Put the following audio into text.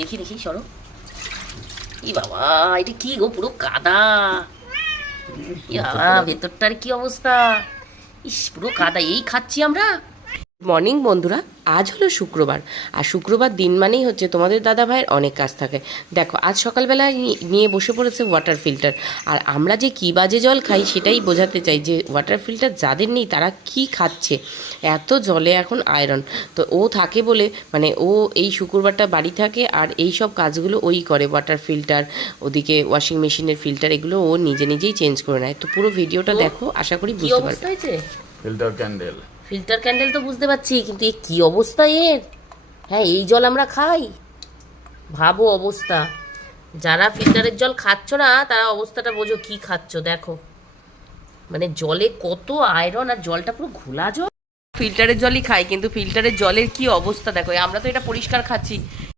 দেখি দেখি সরো। ই বাবা, এটা কি গো, পুরো কাদা। ই বাবা, ভেতরটার কি অবস্থা। ইস, পুরো কাদা। এই খাচ্ছি আমরা। মর্নিং বন্ধুরা, আজ হলো শুক্রবার। আর শুক্রবার দিন মানেই হচ্ছে তোমাদের দাদা ভাইয়ের অনেক কাজ থাকে। দেখো, আজ সকালবেলায় নিয়ে বসে পড়েছে ওয়াটার ফিল্টার। আর আমরা যে কী বাজে জল খাই সেটাই বোঝাতে চাই যে ওয়াটার ফিল্টার যাদের নেই তারা কি খাচ্ছে। এত জলে এখন আয়রন। তো ও থাকে বলে, মানে ও এই শুক্রবারটা বাড়ি থাকে আর এই সব কাজগুলো ওই করে। ওয়াটার ফিল্টার, ওদিকে ওয়াশিং মেশিনের ফিল্টার, এগুলো ও নিজে নিজেই চেঞ্জ করে নেয়। তো পুরো ভিডিওটা দেখো, আশা করি বুঝতে পারবে। Filter candle. ফিল্টার ক্যান্ডেল তো বুঝতে পারছি, কিন্তু এ কি অবস্থা এর। হ্যাঁ, এই জল আমরা খাই। ভাবো অবস্থা। যারা ফিল্টারের জল খাচ্ছ না তারা অবস্থাটা বোঝো কি খাচ্ছ। দেখো, মানে জলে কত আয়রন, আর জলটা পুরো ঘোলা জল। ফিল্টারের জলই খাই, কিন্তু ফিল্টারের জলের কি অবস্থা দেখো। আমরা তো এটা পরিষ্কার খাচ্ছি,